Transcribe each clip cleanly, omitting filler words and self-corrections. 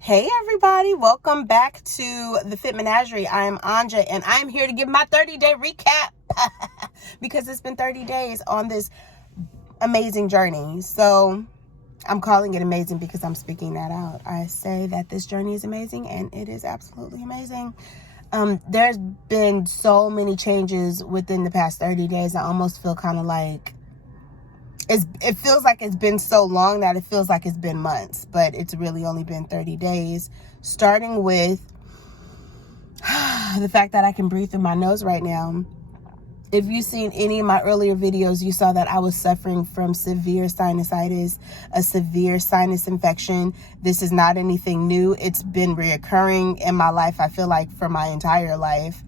Hey everybody, welcome back to the Fit Menagerie. I'm Anja and I'm here to give my 30-day recap because it's been 30 days on this amazing journey. So I'm calling it amazing because I'm speaking that out. I say that this journey is amazing and it is absolutely amazing. There's been so many changes within the past 30 days. I almost feel kind of like it feels like it's been so long that it feels like it's been months, but it's really only been 30 days, starting with the fact that I can breathe through my nose right now. If you've seen any of my earlier videos, you saw that I was suffering from severe sinusitis, a severe sinus infection. This is not anything new. It's been reoccurring in my life, I feel like, for my entire life.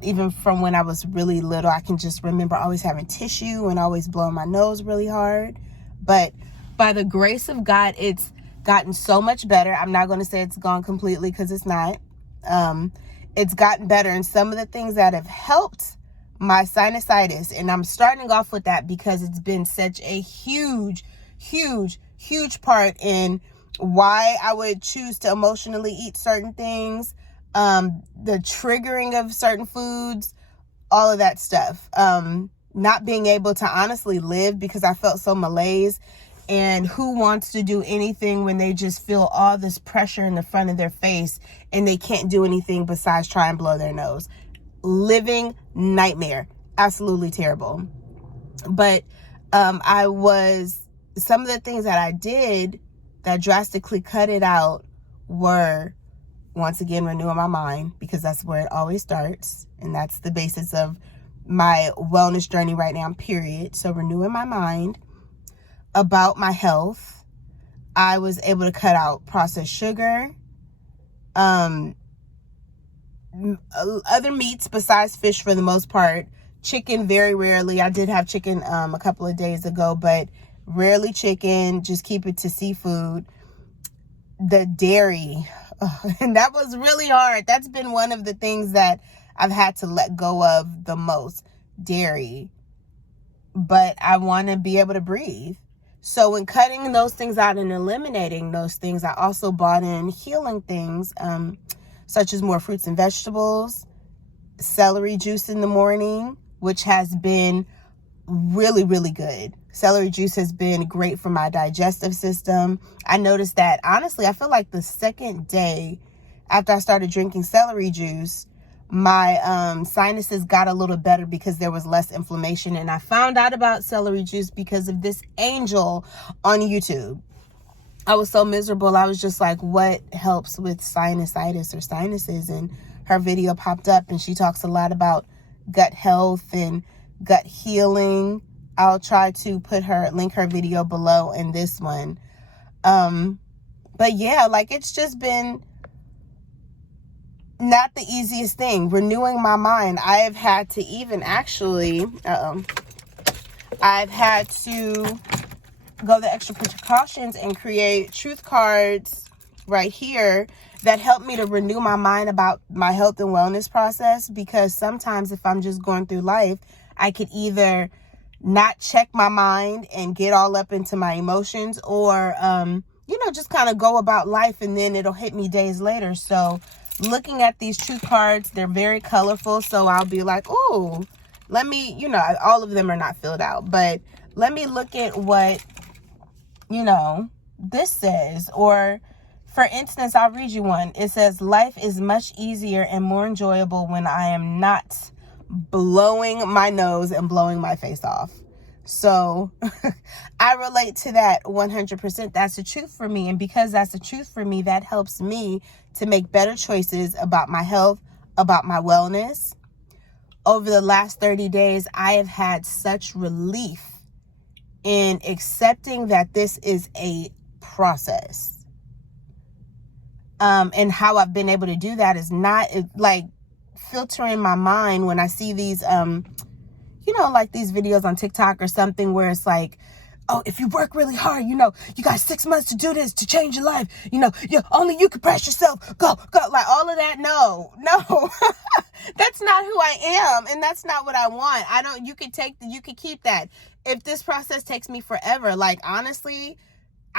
Even from when I was really little, I can just remember always having tissue and always blowing my nose really hard. But by the grace of God, it's gotten so much better. I'm not going to say it's gone completely because it's not. It's gotten better. And some of the things that have helped my sinusitis, and I'm starting off with that because it's been such a huge part in why I would choose to emotionally eat certain things, the triggering of certain foods, all of that stuff. Not being able to honestly live because I felt so malaise. And who wants to do anything when they just feel all this pressure in the front of their face and they can't do anything besides try and blow their nose? Living nightmare. Absolutely terrible. But some of the things that I did that drastically cut it out were, once again, renewing my mind, because that's where it always starts. And that's the basis of my wellness journey right now, period. So renewing my mind about my health. I was able to cut out processed sugar, other meats besides fish for the most part. Chicken very rarely. I did have chicken a couple of days ago, but rarely chicken. Just keep it to seafood. The dairy, and that was really hard. That's been one of the things that I've had to let go of the most, dairy. But I want to be able to breathe. So when cutting those things out and eliminating those things, I also bought in healing things, such as more fruits and vegetables, celery juice in the morning, which has been really good. Celery juice has been great for my digestive system. I noticed that, honestly, I feel like the second day after I started drinking celery juice, my sinuses got a little better because there was less inflammation. And I found out about celery juice because of this angel on YouTube. I was so miserable. I was just like, what helps with sinusitis or sinuses? And her video popped up and she talks a lot about gut health and gut healing. I'll try to link her video below in this one. But yeah, like, it's just been not the easiest thing. Renewing my mind. I have had to even actually, I've had to go the extra precautions and create truth cards right here that help me to renew my mind about my health and wellness process. Because sometimes if I'm just going through life, I could either not check my mind and get all up into my emotions, or, just kind of go about life and then it'll hit me days later. So looking at these truth cards, they're very colorful. So I'll be like, oh, let me, all of them are not filled out, but let me look at what, this says. Or for instance, I'll read you one. It says, life is much easier and more enjoyable when I am not blowing my nose and blowing my face off. So I relate to that 100%. That's the truth for me. And because that's the truth for me, that helps me to make better choices about my health, about my wellness. Over the last 30 days, I have had such relief in accepting that this is a process. And how I've been able to do that is not like filtering my mind when I see these, like these videos on TikTok or something where it's like, oh, if you work really hard, you got 6 months to do this, to change your life. Only you can press yourself. Go. Like all of that. No, that's not who I am. And that's not what I want. You could keep that. If this process takes me forever, like, honestly,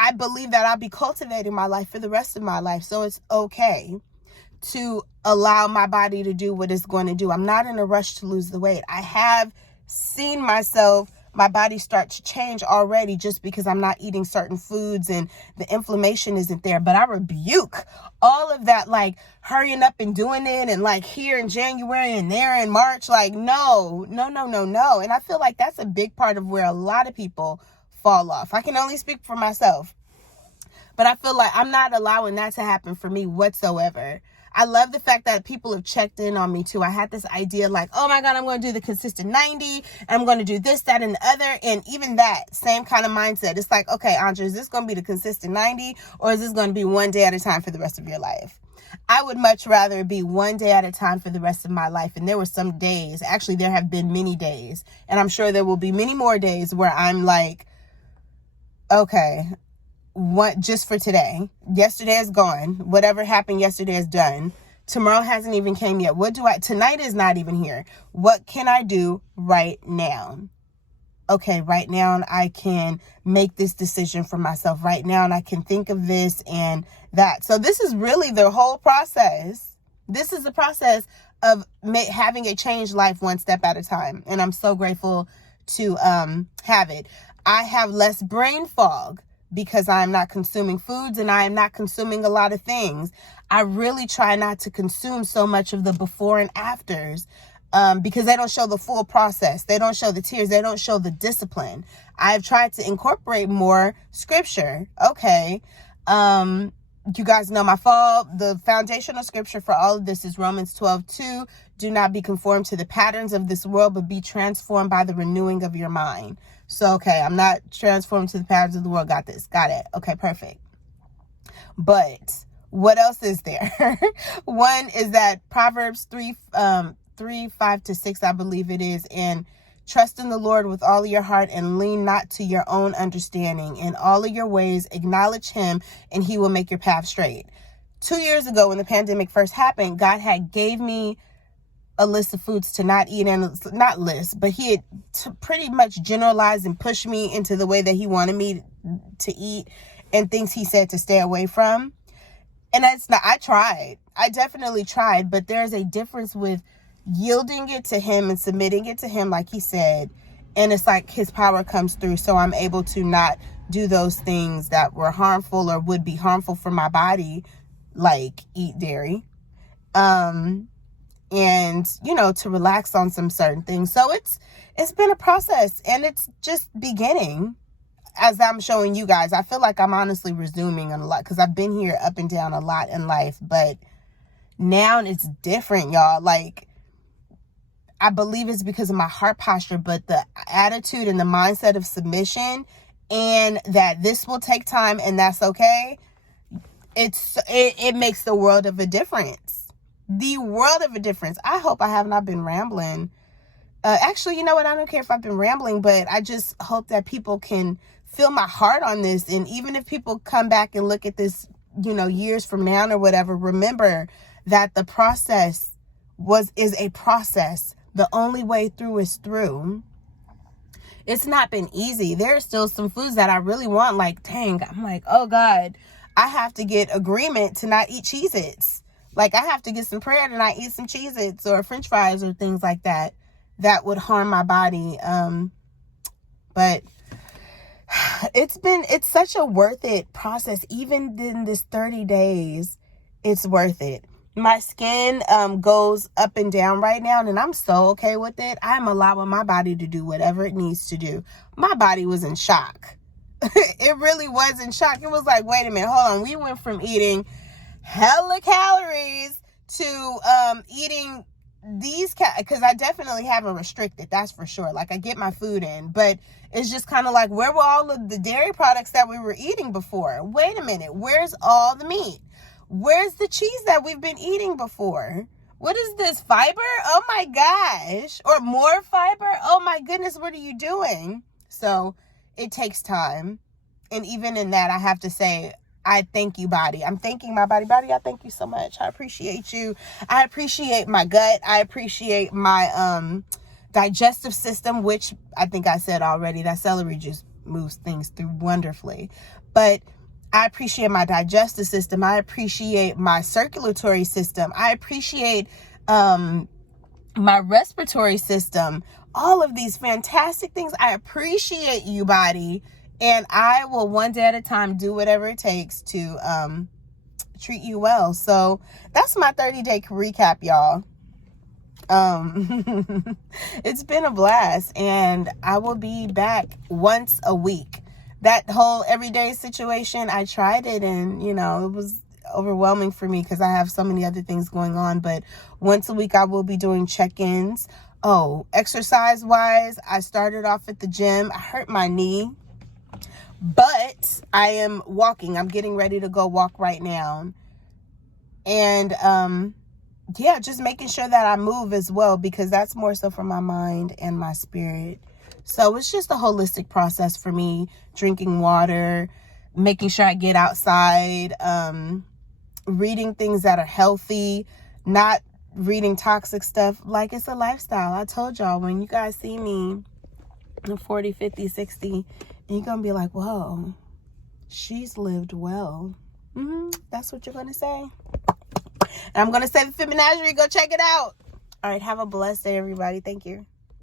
I believe that I'll be cultivating my life for the rest of my life. So it's okay to allow my body to do what it's going to do. I'm not in a rush to lose the weight. I have seen my body start to change already just because I'm not eating certain foods and the inflammation isn't there. But I rebuke all of that, like hurrying up and doing it and like here in January and there in March. Like, no. And I feel like that's a big part of where a lot of people fall off. I can only speak for myself, but I feel like I'm not allowing that to happen for me whatsoever. I love the fact that people have checked in on me too. I had this idea like, oh my God, I'm going to do the consistent 90 and I'm going to do this, that, and the other. And even that same kind of mindset. It's like, okay, Andrea, is this going to be the consistent 90 or is this going to be one day at a time for the rest of your life? I would much rather be one day at a time for the rest of my life. And there were some days, actually there have been many days, and I'm sure there will be many more days where I'm like, okay, what, just for today, yesterday is gone. Whatever happened yesterday is done. Tomorrow hasn't even came yet. Tonight is not even here. What can I do right now? Okay, right now I can make this decision for myself right now, and I can think of this and that. So this is really the whole process. This is the process of having a changed life one step at a time. And I'm so grateful to have it. I have less brain fog because I am not consuming foods and I am not consuming a lot of things. I really try not to consume so much of the before and afters because they don't show the full process. They don't show the tears. They don't show the discipline. I've tried to incorporate more scripture. Okay. You guys know the foundational scripture for all of this is Romans 12:2. Do not be conformed to the patterns of this world, but be transformed by the renewing of your mind. So, okay, I'm not transformed to the patterns of the world. Got this. Got it. Okay, perfect. But what else is there? One is that Proverbs 3:5-6, I believe it is. And trust in the Lord with all of your heart and lean not to your own understanding. In all of your ways, acknowledge him and he will make your path straight. 2 years ago, when the pandemic first happened, God had gave me a list of foods to not eat, and not list, but he had pretty much generalized and pushed me into the way that he wanted me to eat and things he said to stay away from. And I definitely tried, but there's a difference with yielding it to him and submitting it to him, like he said. And it's like his power comes through. So I'm able to not do those things that were harmful or would be harmful for my body, like eat dairy. And, to relax on some certain things. So it's been a process, and it's just beginning as I'm showing you guys. I feel like I'm honestly resuming a lot because I've been here up and down a lot in life, but now it's different, y'all. Like, I believe it's because of my heart posture, but the attitude and the mindset of submission and that this will take time and that's okay. It makes the world of a difference. The world of a difference. I hope I have not been rambling. Actually, you know what? I don't care if I've been rambling, but I just hope that people can feel my heart on this. And even if people come back and look at this, years from now or whatever, remember that the process is a process. The only way through is through. It's not been easy. There are still some foods that I really want. Like, dang, I'm like, oh God, I have to get agreement to not eat Cheez-Its. Like, I have to get some prayer to not eat some Cheez-Its or French fries or things like that. That would harm my body. But it's such a worth it process. Even in this 30 days, it's worth it. My skin goes up and down right now, and I'm so okay with it. I'm allowing my body to do whatever it needs to do. My body was in shock. It really was in shock. It was like, wait a minute, hold on. We went from eating hella calories to eating these because I definitely haven't restricted, that's for sure. Like, I get my food in, but it's just kind of like, where were all of the dairy products that we were eating before? Wait a minute, where's all the meat? Where's the cheese that we've been eating before? What is this, fiber? Oh my gosh. Or more fiber? Oh my goodness, what are you doing? So it takes time. And even in that, I have to say, I thank you, body. I'm thanking my body. Body, I thank you so much. I appreciate you. I appreciate my gut. I appreciate my digestive system, which I think I said already, that celery juice moves things through wonderfully. But I appreciate my digestive system. I appreciate my circulatory system. I appreciate my respiratory system. All of these fantastic things. I appreciate you, body. And I will one day at a time do whatever it takes to treat you well. So that's my 30-day recap, y'all. It's been a blast, and I will be back once a week. That whole everyday situation, I tried it, and you know, it was overwhelming for me because I have so many other things going on. But once a week I will be doing check-ins. Oh, exercise wise, I started off at the gym. I hurt my knee, but I am walking. I'm getting ready to go walk right now. And yeah, just making sure that I move as well, because that's more so for my mind and my spirit. So it's just a holistic process for me. Drinking water, making sure I get outside, reading things that are healthy, not reading toxic stuff. Like, it's a lifestyle. I told y'all, when you guys see me in 40, 50, 60, and you're going to be like, whoa, she's lived well. That's what you're going to say. And I'm going to say the Femenagerie. Go check it out. All right. Have a blessed day, everybody. Thank you.